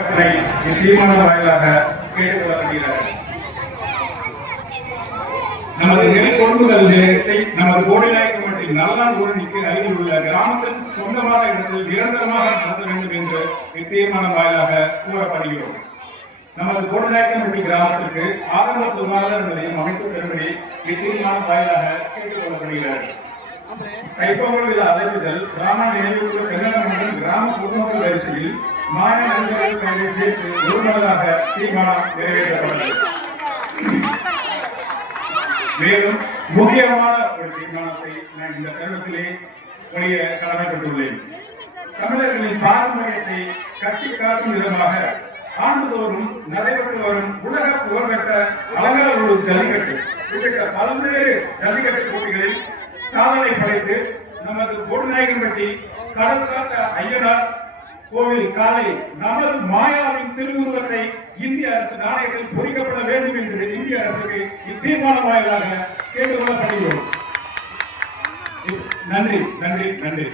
தீர்மானம் வாயிலாக கேட்டுக்கொள்ளப்படுகிறார். நமது நெல் கொள்முதல் நிலையத்தை நமது கோடிநாயக்கம்பட்டி நல்லான்குடிக்கு அருகில் உள்ள கிராமத்தில் சொந்தமான இடத்தில் நிரந்தரமாக நடத்த வேண்டும் என்று இத்தீர்மானம் வாயிலாக கூறப்படுகிறோம். நமது கோடிநாயக்கம்பட்டி கிராமத்திற்கு ஆரம்ப சுகாதார நிலையம் அமைத்து தரும்படி இத்தீர்மானம் வாயிலாக கேட்டுக்கொள்ளப்படுகிறார். தைப்பொங்கல் விழா அழைப்புதல் கிராம நினைவுக்குழு தென்னகமண்டல் கிராம பொதுமக்கள் வரிசையில் மாநில நிர்வாக சேர்த்து ஒருமனதாக தீர்மானம் நிறைவேற்றப்பட்டது. மேலும் முக்கியமான ஒரு தீர்மானத்தை நான் இந்த தருணத்திலே வெளிய கடமைப்பட்டுள்ளேன். தமிழர்களின் பாரம்பரியத்தை கட்டி காக்கும் விதமாக ஆண்டுதோறும் நடைபெற்று வரும் உலக புகழ்பெற்ற அலங்கார ஜல்லிக்கட்டு உள்ளிட்ட பல்வேறு ஜல்லிக்கட்டு போட்டிகளில் சாதனை படைத்து நமது கோடிநாயக்கம்பட்டி கடல் காத்த ஐயனார் கோவில் காலை நமது மாயாவின் திருவுருவத்தை இந்திய அரசு நாணயத்தில் பொறிக்கப்பட வேண்டும் என்று இந்திய அரசுக்கு இத்தீர்மானம் வாயிலாக கேட்டுக்கொள்ளப்படுகிறோம். நன்றி நன்றி நன்றி.